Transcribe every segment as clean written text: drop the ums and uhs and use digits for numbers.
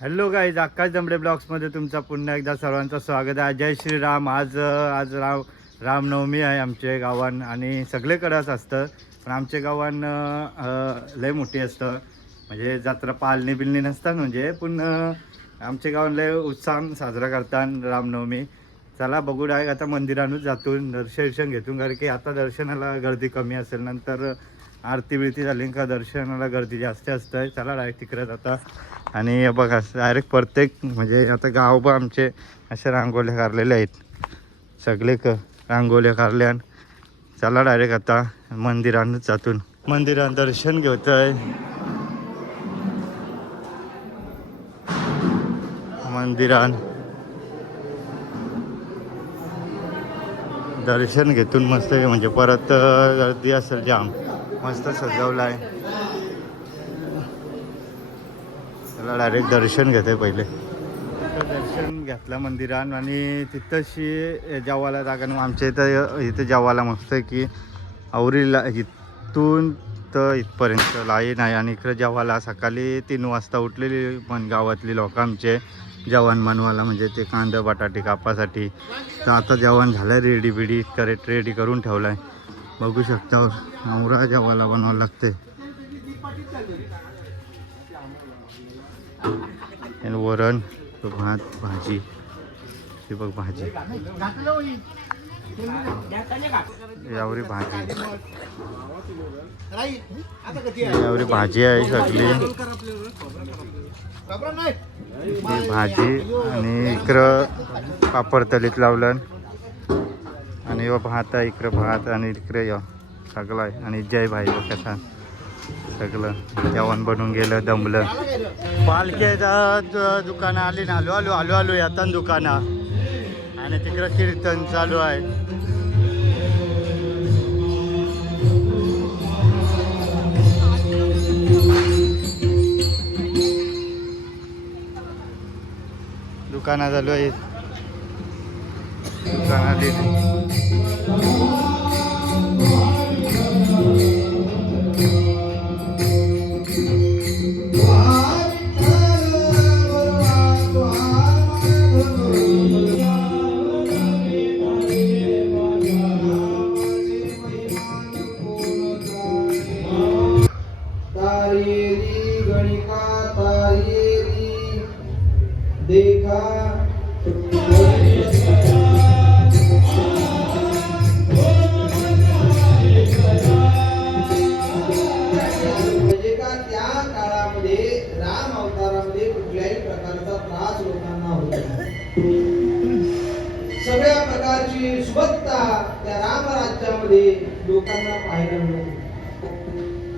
Hello guys, आकाश दमडे ब्लॉग्समध्ये तुमचा पुन्हा एकदा सर्वांचं स्वागत आहे. जय श्रीराम. आज रामनवमी आहे आमच्या गावान आणि सगळीकडेच असतं, पण आमच्या गावान लय मोठी असतं. म्हणजे जत्रा पालणी बिलणी नसतात म्हणजे, पण आमच्या गावान लय उत्साह साजरा करतात रामनवमी. चला बघू डायरेक्ट आता मंदिरानच जातून दर्शन घेतून, कारण की आता दर्शनाला गर्दी कमी असेल, नंतर आरती बिरती झाली का दर्शनाला गर्दी जास्त असते. चला डायरेक्ट तिकडे जाता. आणि बघा डायरेक्ट प्रत्येक म्हणजे आता गावभर आमचे अशा रांगोळ्या काढलेल्या आहेत, सगळे रांगोळ्या काढल्या. चला डायरेक्ट आता मंदिरानच जातून मंदिरात दर्शन घेतोय. मंदिरात दर्शन घेतून मस्त म्हणजे परत गर्दी असेल जाम, मस्त सजवलं आहे. त्याला डायरेक्ट दर्शन घेते पहिले. दर्शन घेतलं मंदिरात आणि तिथंशी जेवायला जागा नाही आमच्या इथं जेवायला मस्त आहे की आवरीला इथून तर इथपर्यंत लाईन आहे. आणि इकडं जेवायला सकाळी 3 वाजता उठलेली पण गावातली लोक आमचे जेवण बनवायला, म्हणजे ते कांदा बटाटे कापासाठी. तर आता जेवण झालं, रेडी बिडी रेडी करून ठेवलं आहे. बघू शकता आवरा जेवायला बनवायला लागते. वरण, भात, भाजी. हे बघ भाजी, यावरी भाजी, यावरी भाजी आहे सगळी. ही भाजी आणि इकडं पापड तलीत लावलं आणि भात आहे. इकडं भात आणि इकडे सगळं आहे. आणि जय भाई कसा सगळं जेवण बनून गेलं, दमलं. पालख्या दुकानं आली ना, आलो आलो आलो आलो येतात दुकानं. आणि तिकडं कीर्तन चालू आहे. दुकानं चालू आहे, दुकानं आली. सगळ्या प्रकारची सुबत्ता त्या रामराज्यामध्ये लोकांना पाहायला मिळते.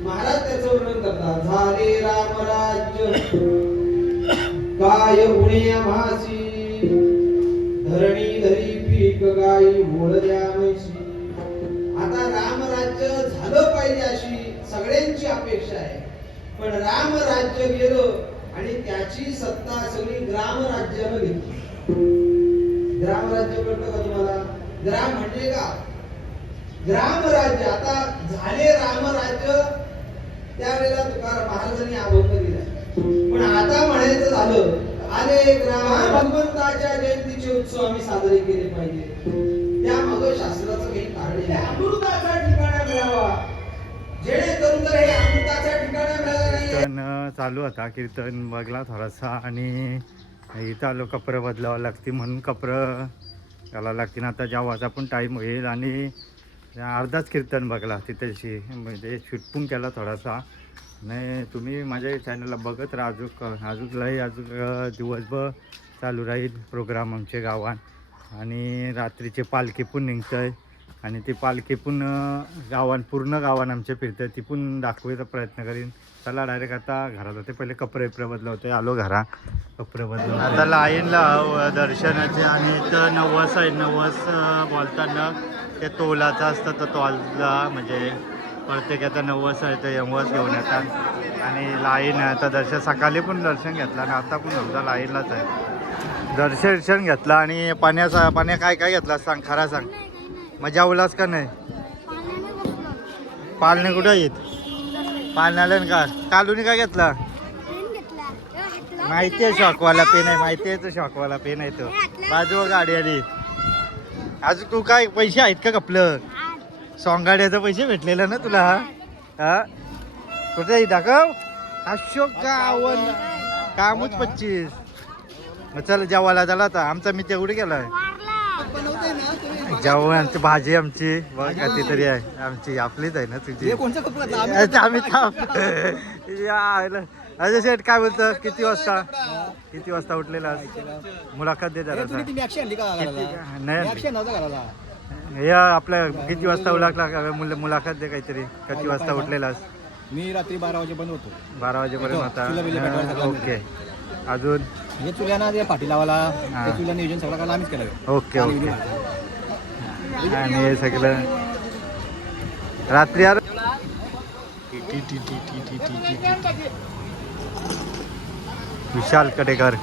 महाराज त्याचं वर्णन करतात. झाले रामराज्य काय उणे आम्हासी, धरणी धरी पीक गाई मोडल्या म्हैसी. आता रामराज्य झालं पाहिजे अशी सगळ्यांची अपेक्षा आहे, पण रामराज्य गेलं आणि त्याची सत्ता सगळी ग्रामराज्यानं घेतली. ग्रामराज्य कळतं का तुम्हाला? ग्राम म्हणजे का? ग्रामराज्य. आता झाले रामराज्य, त्यावेळेला तुकाराम महाराजांनी अभंग दिला. पण आता म्हणायचं झालं, आले ग्राम भगवंताच्या जयंतीचे उत्सव आम्ही साजरे केले पाहिजे. त्यामागं शास्त्राचं काही कारण आहे. अमृताचा ठिकाणा मिळावा, जेणेकरून जर हे अमृताचा ठिकाणा मिळाला नाही. कीर्तन चालू होता, कीर्तन बघला थोडासा. आणि इथं आलो, कपडं बदलावं लागते म्हणून कपडं घालावं लागतील. आता जेव्हाचा पण टाईम होईल आणि अर्धाच कीर्तन बघला तिथेशी, म्हणजे शूट पण केला थोडासा. नाही तुम्ही माझ्या चॅनलला बघत राहा. अजून दिवसभर चालू राहील प्रोग्राम आमच्या गावात. आणि रात्रीचे पालखी पण निघतं आहे आणि ती पालखी पण पूर्ण गावात आमच्या फिरतं, ती पण दाखवायचा प्रयत्न करीन. चला डायरेक्ट आता घरात जाते. पहिले कपडे बदलवते. आलो घरा, कपडे बदलून आता लाईनला दर्शनाचे. आणि इथं नवस आहे. नवस बोलताना ते तोलाचं असतं, तर तोलला म्हणजे प्रत्येकाचा नवस आहे, तर नवस घेऊन येतात. आणि लाईन आहे आता. दर्शन सकाळी पण दर्शन घेतलं आणि आता पण समजा लाईनलाच आहे. दर्शन घेतलं. आणि पाण्या काय काय घेतलं सांग, खरा सांग. मजा उलास का नाही? पालणे कुठं येत? पालण्याला का कालूनी काय घेतला? माहिती आहे शॉकवाला पेन आहे, माहिती आहे तो शॉकवाला पेन आहे तो. बाजू गाडी आली. अजून तू काय पैसे आहेत का कपलं सॉंग गाड्याचे पैसे भेटलेलं ना तुला? हा कुठे दाखव. अशोक गावन कामूच 25. चल जेवायला झाला आता आमचा मी तेवढे गेलाय जेवण. आमची भाजी आमची बघ ती तरी आहे आमची आपलीच आहे ना तुझी. आम्ही अजय शेठ काय बोलतं किती वाजता उठलेला मुलाखत दे जरा. नाही आपल्या किती वाजता मुलाखत दे काहीतरी. किती वाजता उठलेलास? मी रात्री 12 वाजेपर्यंत होतो. 12 वाजेपर्यंत होता. ओके अजून हे चुल्याना जे पाठी लावाला ते चुल्या नियोजन सगळं आम्हीच केलं. Okay okay. आणि हे सगळं रात्री यार विशाल कटेकर.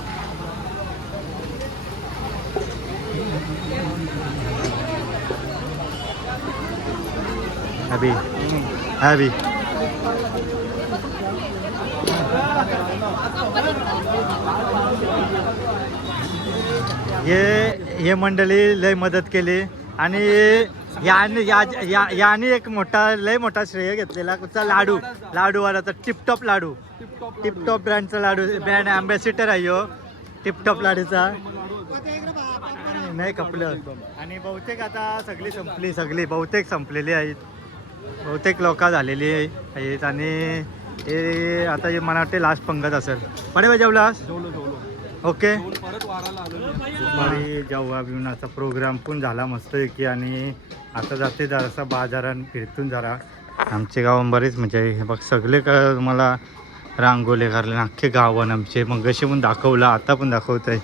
अभी अभी ये मंडळी लय मदत केली आणि याने एक लय मोठा श्रेय घेतलेला. कुठचा लाडूवालाचा टिपटॉप लाडू. टिपटॉप ब्रँडचा लाडू ब्रँड अँबॅसिडर आहे ह्यो टिपटॉप लाडूचा. नाही कपलं आणि बहुतेक आता सगळी बहुतेक संपलेली आहेत. बहुतेक लोक झालेली आहेत आणि हे आता हे मला वाटते लास्ट पंगत असेल. पडे जेवलास? ओके. दुपारी जेव्हा बिवनाचा प्रोग्राम पण झाला मस्त की आणि आता जाते जरासा बाजारात फिरतून जरा. आमचे गाव बरेच म्हणजे बघ सगळे का तुम्हाला रांगोले काढले अख्खे गावान आमचे मग कसे पण दाखवलं आता पण दाखवत आहे.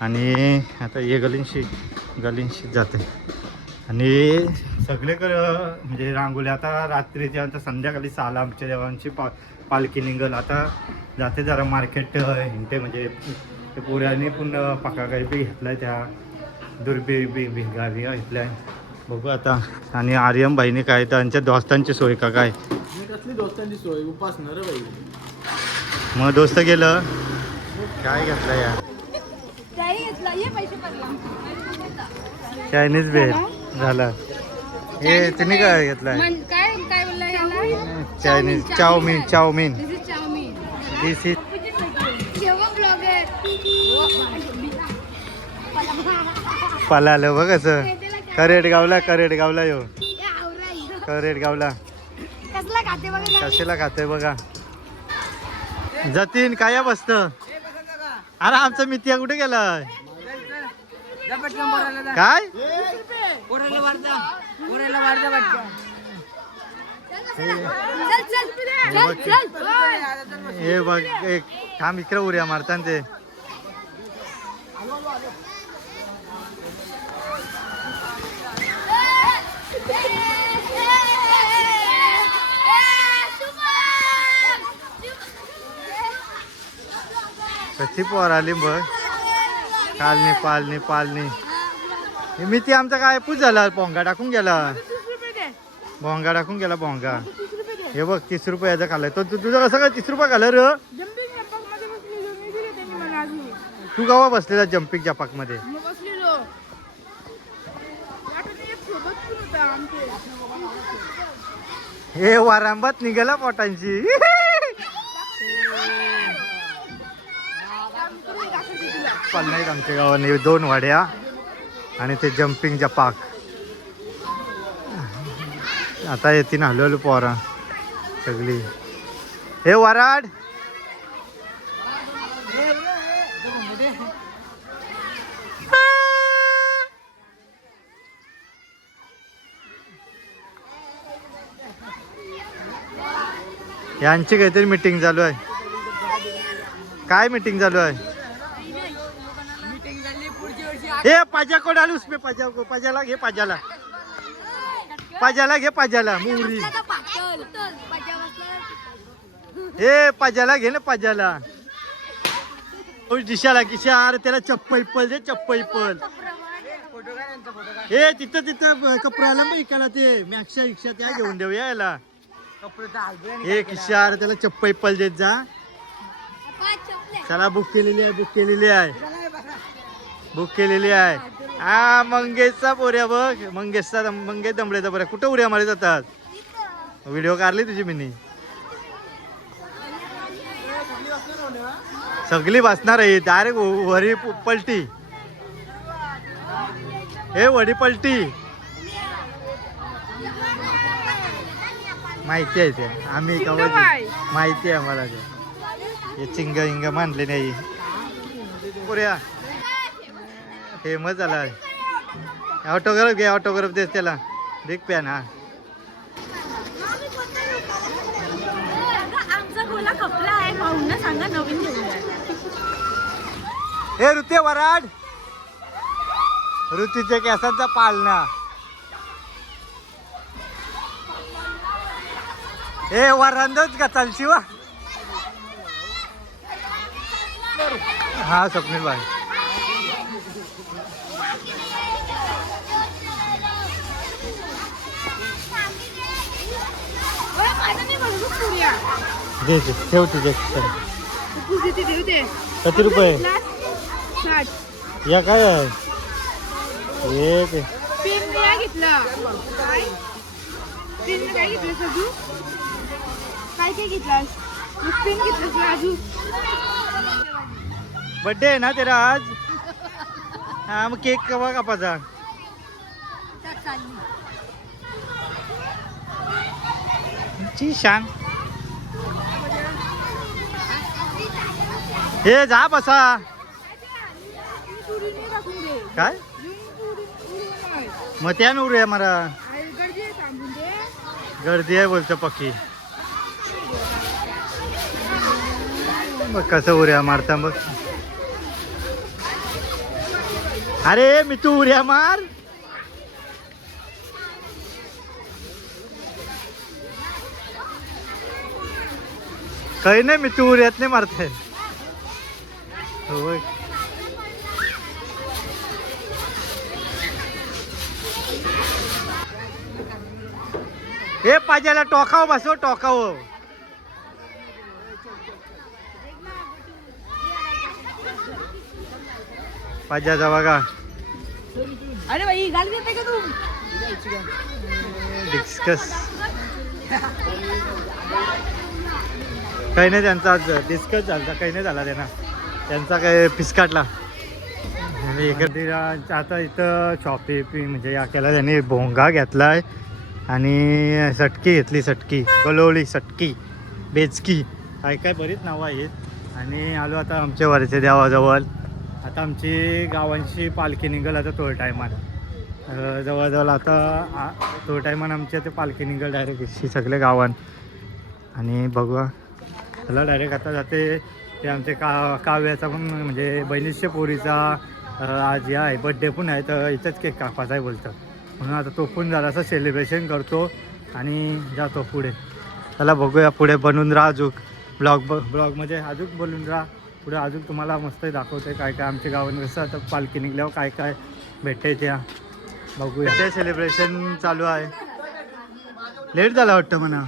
आणि आता हे गलिंशीत जाते आणि सगळेकडे म्हणजे रांगोली आता रात्रीच्या आता संध्याकाळी 6ला आमच्या देवांची पालखी निघल. आता जाते जरा मार्केट हिंटे म्हणजे ते पोऱ्याने पण पाका काही बी घेतलाय त्या दुर्बी भिंगा घेतलाय बघू आता. आणि आर्यम बाईने काय त्यांच्या दोस्तांची सोय का काय? कसली दोस्तांची सोय उपासणार बाई. मग दोस्त गेलं काय घेतलं या चायनीज भेळ झाला. हे तुम्ही काय घेतलाय? Chinese chow mein. दिस इज पलालं बघ असं. करेडगावला यो करेडगावला कशाला खाते बघा. जतीन काय बसत. अरे आमचा मित्या कुठे गेलाय काय? हे बघ एक थांब इकडे उड्या मारताना ते. कशी पोर आली बघ. पालनी मी ती आमचा काय पूज झाला. भोंगा टाकून गेला भोंगा. हे बघ 30 रुपयाचा खाल्लाय तो. तुझं कसं काय 30 रुपये खाल्लं र? तू गावा बसलेला जम्पिंग जपाक मध्ये. हे वारांबात निघाला पोटांची. नाहीत आमच्या गावाने 2 वाड्या आणि ते जम्पिंग जपाक. आता येतील हळूहळू पोरा सगळी. हे वराड यांची काहीतरी मीटिंग चालू आहे. काय मीटिंग चालू आहे? हे पाजा कोण आली उसमे पाजाला घे पाजाला मुरी. हे पाजाला घे ना पाजाला. दिशाला किशार त्याला चप्पल दे चप्पल. हे तिथं कपड्याला मग इकडे ते मॅक्सा रिक्षा त्या घेऊन देऊया याला. हे किशार त्याला चप्पल देत जा. चला बुक केलेली आहे बुक केलेली आहे हा मंगेशचा पोऱ्या बघ मंगेश दमडेचा पोऱ्या कुठं उड्या मारत जातात व्हिडिओ काढली तुझी मिनी सगळी बसणार आहे डायरेक्ट वरी पलटी हे वडी पलटी माहिती आहे ते आम्ही माहिती आहे आम्हाला ते हे चिंग इंग मानले नाही पुऱ्या फेमस झाला ऑटोग्राफ घे ऑटोग्राफ देस त्याला बिग पॅन हा हे ऋते वराड ऋतीच्या केसांचा पालना हे वरांदच का चालशी वा हा स्वप्नील भाई दे ठेव तुझे किती रुपये या काय आहे एक बर्थडे आहे ना तेरा आज हा मग केक केव्हा कापायचा ची शान हे जा बसा काय मग त्या नूर आहे मला गर्दी आहे बोलतो पक्की मग कसं उऱ्या मारता मग अरे मी तू उऱ्या मार काही नाही मी तू उऱ्यात नाही मारते होय हे पाज्याला टोकाव बसव टोकाव पाज्याचा बघा अरे भाई गाल देते का तू डिस्कस काही नाही त्यांचा आज डिस्कस झाला काही नाही झाला त्यांचा काय पिसकाटला आणि एखाद्या आता इथं शॉपिंग म्हणजे या केला त्यांनी भोंगा घेतलाय आणि सटकी घेतली सटकी गलोळी सटकी बेचकी काय काय बरीच नावं आहेत आणि आलो आता आमच्या वरच्या देवाजवळ आता आमची गावांची पालखी निघल आता थोड्या टायमाला जवळजवळ आता थोड्या टायमानं आमच्या ते पालखी निघल डायरेक्ट सगळे गावांत आणि बघूया त्याला डायरेक्ट आता जाते ते आमचे काव्याचा पण म्हणजे बहिणीच्या पोरीचा आज या आहे बड्डे पण आहे तर इथंच केक कापायचा आहे बोलतं म्हणून आता तो पण जरासं सेलिब्रेशन करतो आणि जातो पुढे त्याला बघूया पुढे बनून राहा अजूक ब्लॉगमध्ये अजून बोलून राहा पुढे अजून तुम्हाला मस्त दाखवते काय काय आमच्या गावात कसं आता पालखी निघल्यावर काय काय भेटते त्या बघूया ते सेलिब्रेशन चालू आहे लेट झाला वाटतं म्हणा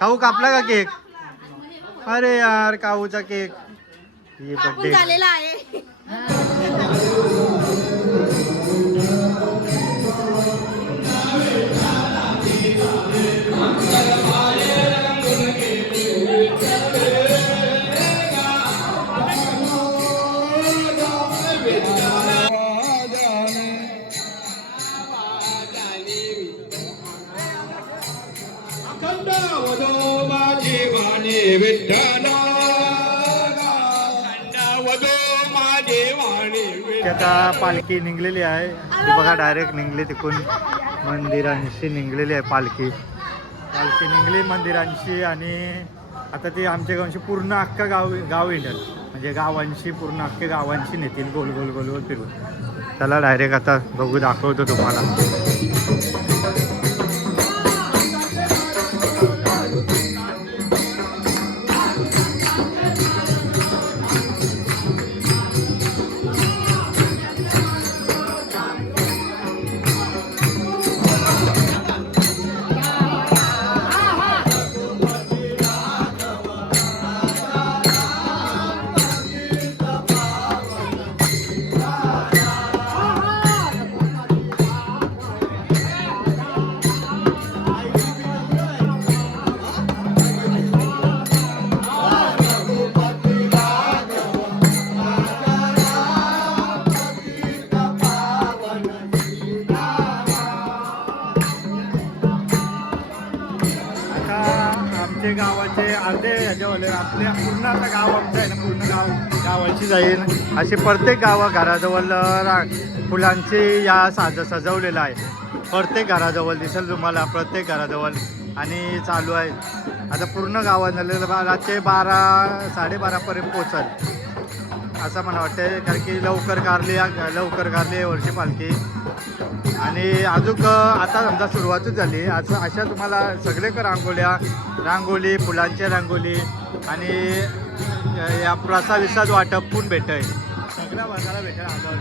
खाऊ कापला का केक अरे यार काऊचा केक ये बर्थडे झालेला आहे आता पालखी निघलेली आहे ती बघा डायरेक्ट निघली तिकून मंदिरांशी निघलेली आहे पालखी निघली मंदिरांशी आणि आता ती आमच्या गावांशी पूर्ण अख्खा गाव इंडल म्हणजे गावांशी पूर्ण अख्ख्या गावांशी नेतील गोल गोल गोल गोल फिरून त्याला डायरेक्ट आता बघू दाखवतो तुम्हाला गावाचे अर्धे ह्याच्यावाले आपले पूर्ण आता गाव आमचं आहे ना, पूर्ण गावाची जाईल अशी प्रत्येक घराजवळ फुलांची या सजवलेलं आहे. प्रत्येक घराजवळ दिसेल तुम्हाला, प्रत्येक घराजवळ. आणि चालू आहे आता पूर्ण गावात रात्री 12-12:30पर्यंत पोचल असं मला वाटतं, कारण की लवकर कारली वर्षी पालखी. आणि अजून आता समजा सुरुवातच झाली. अशा तुम्हाला सगळे रांगोली, फुलांच्या रांगोली आणि या प्रसाद वाटप पण भेटेल, सगळ्या वर्गाला भेटेल आजवळ.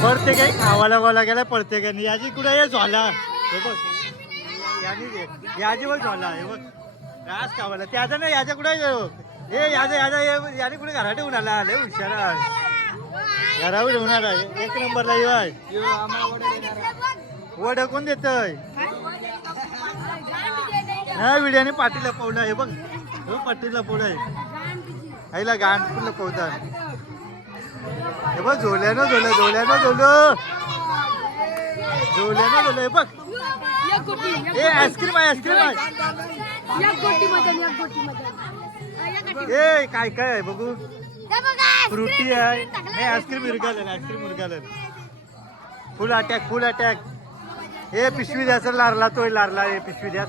प्रत्येक खावाला गोला गेला प्रत्येकाने. याची कुठे ये झोला, हे बघ याची बघ झोला, हे बघ रास खावाला त्याचा नाही. याच्या कुठे हे याने कुठे घरात येऊन आला, लय हुशार घरावर येऊन आला. एक नंबरला येऊ वड कोण देतय हा विड्याने पाठी लपवला. हे बघ पाठी लपवलाय, आईला गाण पण लपवतात. हे बघ झोल्यानं झोलं हे बघ. हे आईस्क्रीम आहे हे काय आहे बघू. फ्रुटी आहे, नाही आईस्क्रीम विरगालन फुल अटॅक. हे पिशवी द्यायचं लारला, तोय लारला. हे पिशवी द्या.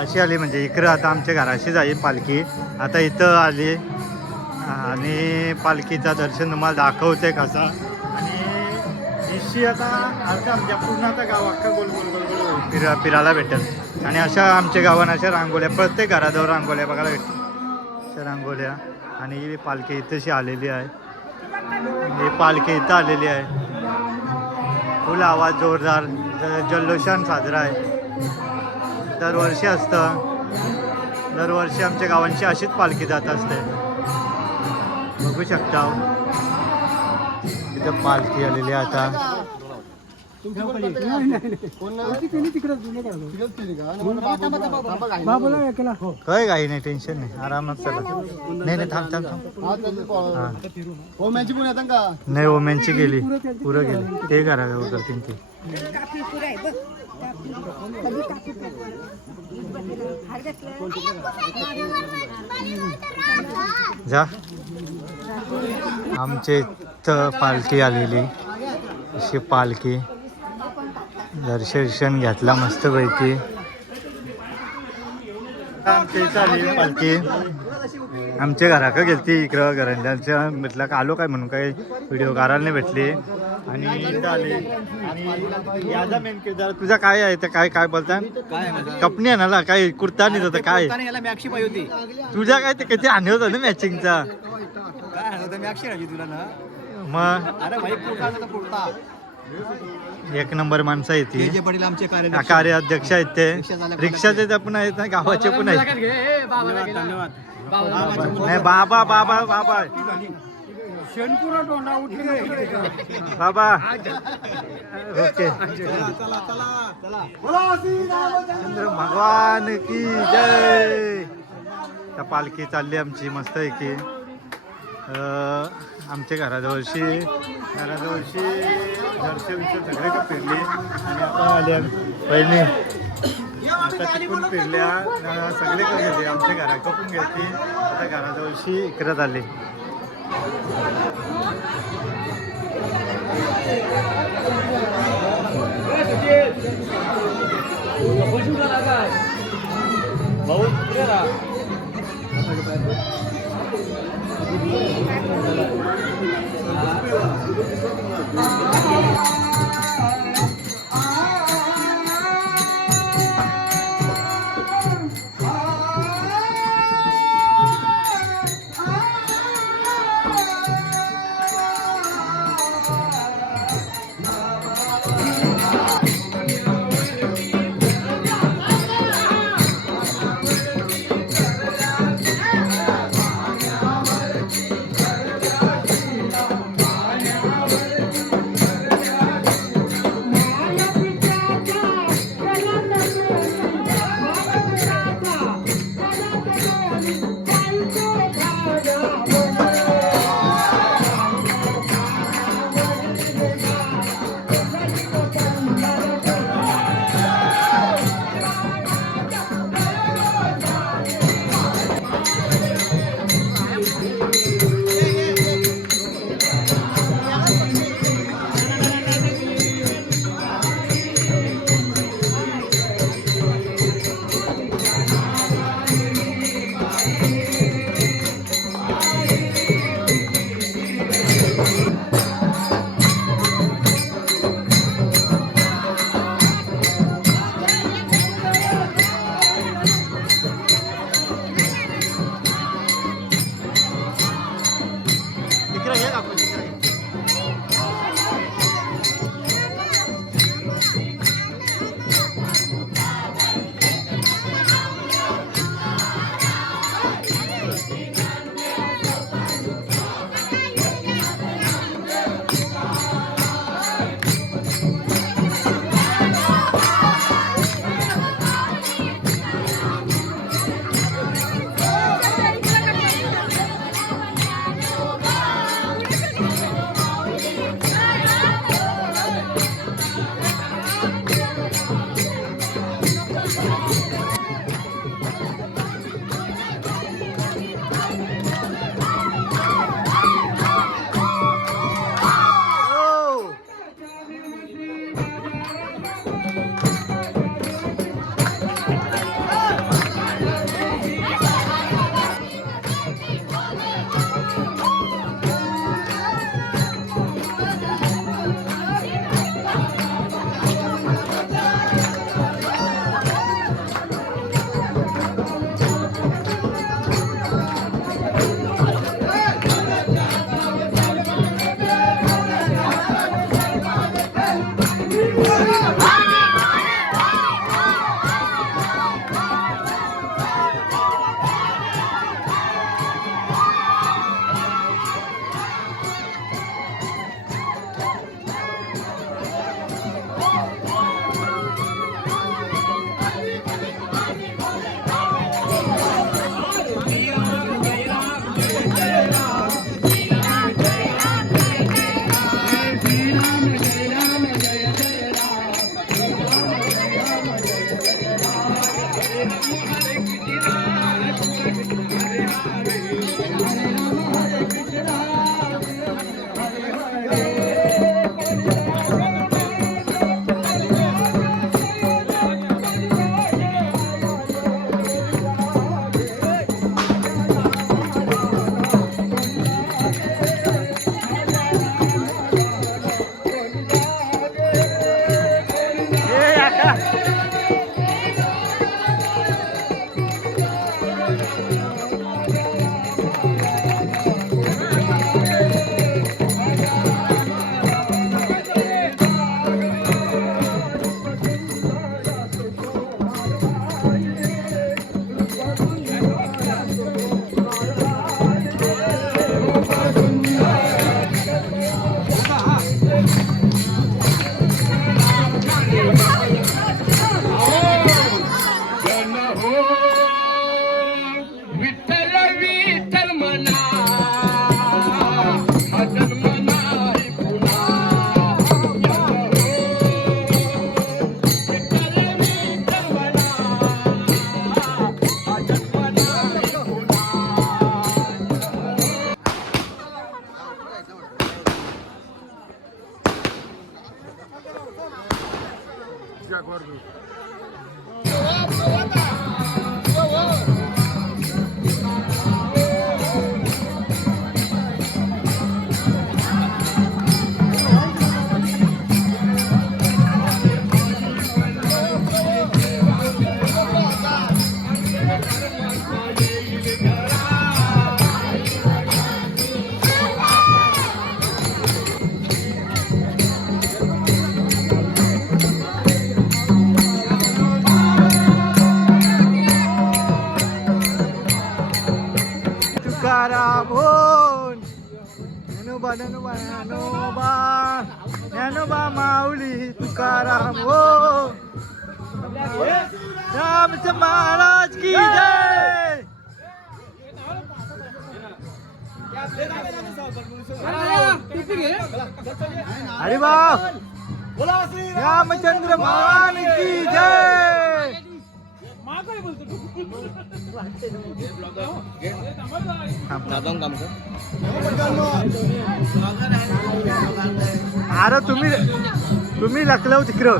अशी आली म्हणजे इकडं आता आमच्या घराशी जाईल पालखी. आता इथं आली आणि पालखीचं दर्शन तुम्हाला दाखवते कसा. आणि इशी आता आता आमच्या पूर्ण आता गाव अख्खा गोल गोल गोल गोल फिरायला भेटेल. आणि अशा आमच्या गावात अशा रांगोळ्या प्रत्येक घराजवळ रांगोळ्या बघायला भेटतील. अशा रांगोळ्या. आणि ही पालखी इथेशी आलेली आहे. ही पालखी इथं आलेली आहे. फुल आवाज जोरदार जल्लोषान साजरा आहे. दरवर्षी असतं. दरवर्षी आमच्या गावांची अशीच पालखी जात असते. बघू शकता इथं पालखी आलेली आहे आता. काय काही नाही टेन्शन नाही आरामात चला. नाही नाही थांब थांब थांब. ओम्याची पण येतात का? नाही ओमेनची गेली पुरं गेली ते करा करतील ते. जा आमच्या इथं पालखी आलेली. अशी पालखी दर्शन घेतला मस्तपैकी. आमच्या इथं आली पालखी. आमच्या घराकडे गेलती इकडं घरांच्या म्हटलं का आलो काय म्हणून काही व्हिडिओ काढायला नाही भेटली. आणि इथं आली. आणि याचा मेन किरदार तुझा काय आहे तर काय काय बोलता कपनी आहे ना काय कुर्ता नाही जातं काय याला मॅक्सी पाहिजे होती. तुझ्या काय ते किती हानी होता ना मॅचिंगचा. काय होतं मॅक्सी राहायची तुला ना. मग अरे भाई कुर्ता कुर्ता. एक नंबर माणसं येते. जे पडील आमचे कार्याध्यक्ष आहेत ते. रिक्षाचे पण आहेत ना गावाचे पण आहेत. धन्यवाद. नाही बाबा बाबा बाबा बाबा ओके. चंद्र भगवान की जय. त्या पालखी चालली आमची मस्त आहे की. आमच्या घराजवळशी घरचे विषय सगळे का फिरली. आणि आता आल्या पहिले आता तिकून फिरल्या सगळे का गेले आमच्या घरा कपून घ्यायची. आता घराजवळशी इकडं आले. तुकाराम ज्ञानोबा ज्ञानोबा ज्ञानोबा ज्ञानोबा माऊली तुकाराम हो रामचं महाराज की जय. अरे वा रामचंद्र भगवान की जय. अरे तुम्ही लखनौ तिकडं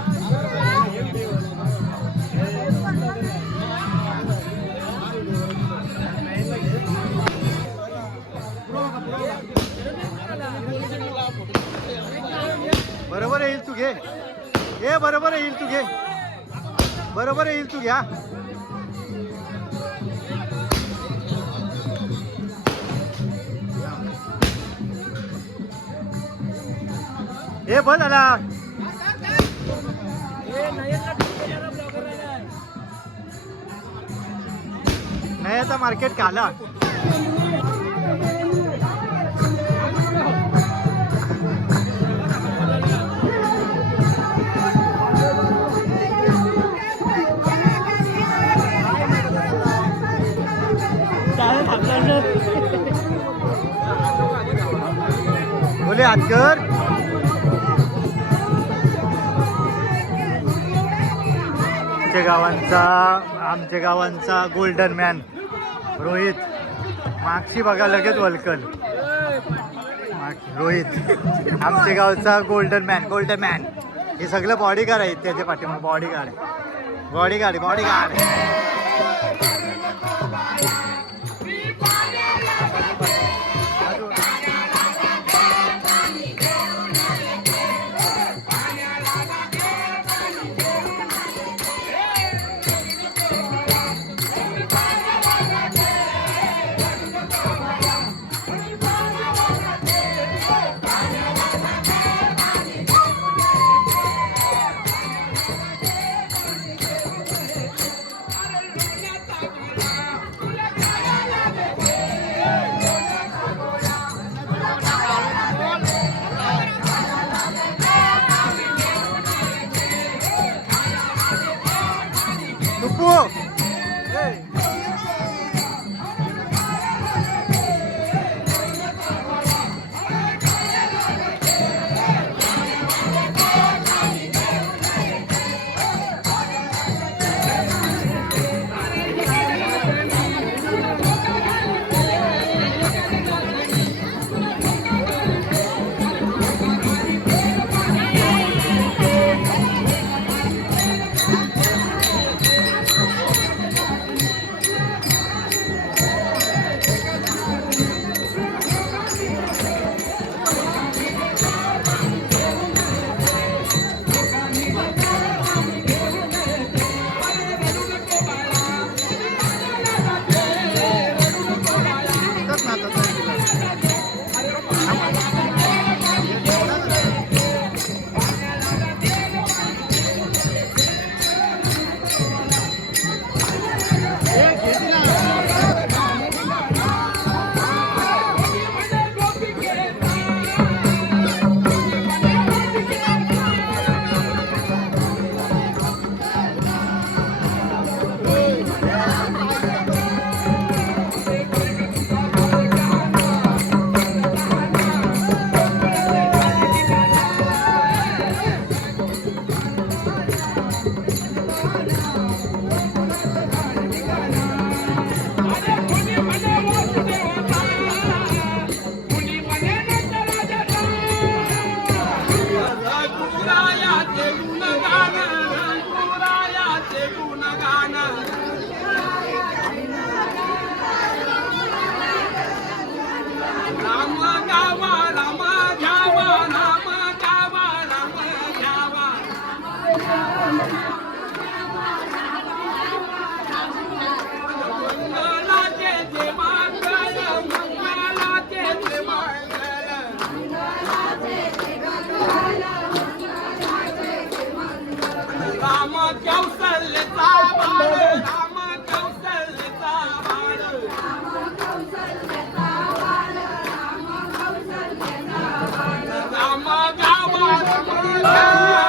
बरोबर येईल तू घे बरोबर येईल तू घे बरोबर येईल तू घ्या. हे बंद आला नाही आता मार्केट काला बोले हातकर आमच्या गावांचा गोल्डन मॅन रोहित मागशी बघा लगेच वलकल रोहित आमच्या गावचा गोल्डन मॅन हे सगळं बॉडीगार्ड आहेत त्याच्या पाठीमागे बॉडीगार्ड रघुरायाचे गुणगान रघुरायाचे गुणगान राम गावा राम घ्यावा राम गावा राम घ्यावा मंगलाचे जे मंगल मंगलाचे जे मंगल राम कौशल्यचा बाळ राम कौशल्यचा बाळ राम गावा राम घ्यावा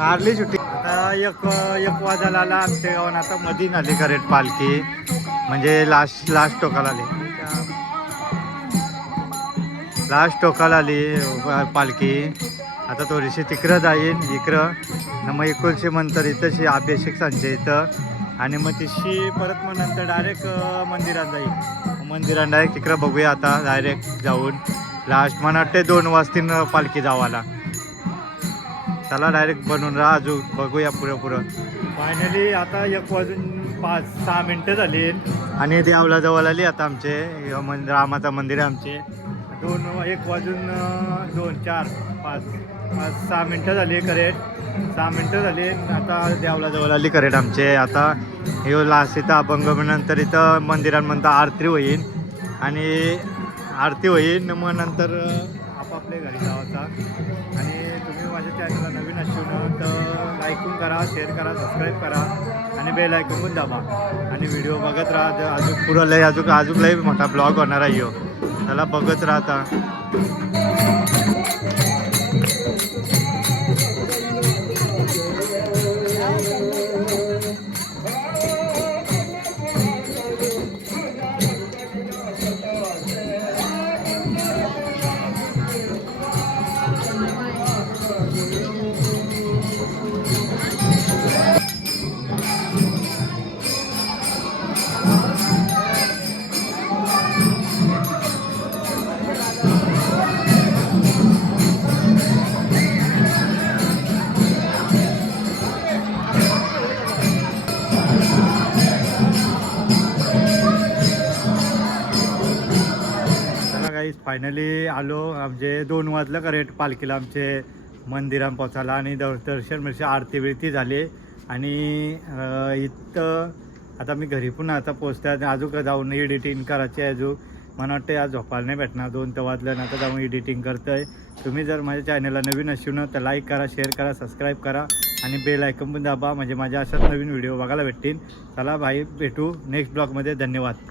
कारली सुट्टी आता एक वाजायला आला आमच्या गावात आता मधी आली करेट पालखी म्हणजे लास्ट टोकाला आली टोकाला आली पालखी आता थोडीशी तिकडं जाईन इकडं न मग एकोणशे नंतर इथंशी अभिषेक सांचे इथं आणि मग तिशी परत मग नंतर डायरेक्ट मंदिरात जाईल मंदिरात डायरेक्ट तिकडं बघूया आता डायरेक्ट जाऊन लास्ट मला वाटते 2 वाजतील पालखी जावाला चला डायरेक्ट बनवून राहा अजून बघूया पुरं फायनली आता 1 वाजून 5-6 मिनटं झाली आणि देवला जवळ आली आता आमचे रामाचं मंदिर आहे आमचे 1 वाजून 2, 4, 5-6 मिनटं झाली करेक्ट 6 मिनटं झाली आता देवला जवळ आली करेक्ट आमचे आता हे लास्ट इथं अभंगनंतर इथं मंदिरांमध्ये आरती होईल आणि आरती होईल मग नंतर आपापल्या घरी जायचा आणि तुम्ही माझ्या चॅनलला नवीन असून तर लाईक करा शेअर करा सबस्क्राईब करा आणि बेल आयकॉन पण दाबा आणि व्हिडिओ बघत राहा अजून पुरं लय अजून लय मोठा ब्लॉग होणार आहे ह्यो त्याला बघत राहता फायनली आलो आमचे 2 वाजलं करेक्ट पालखीला आमचे मंदिरात पोचायला आणि दर्शन म्हणजे आरती बिरती झाली आणि इथं आता मी घरी पण आता पोचतात अजून जाऊन एडिटिंग करायची अजून मला वाटतं आज झोपायला नाही भेटणार 2 तर वाजलं ना, आता जाऊन एडिटिंग करतोय. तुम्ही जर माझ्या चॅनलला नवीन असेल ना तर लाईक करा, शेअर करा, सबस्क्राईब करा आणि बेल आयकॉन पण दाबा, म्हणजे माझ्या अशाच नवीन व्हिडिओ बघायला भेटतील. चला भाई, भेटू नेक्स्ट ब्लॉगमध्ये. धन्यवाद.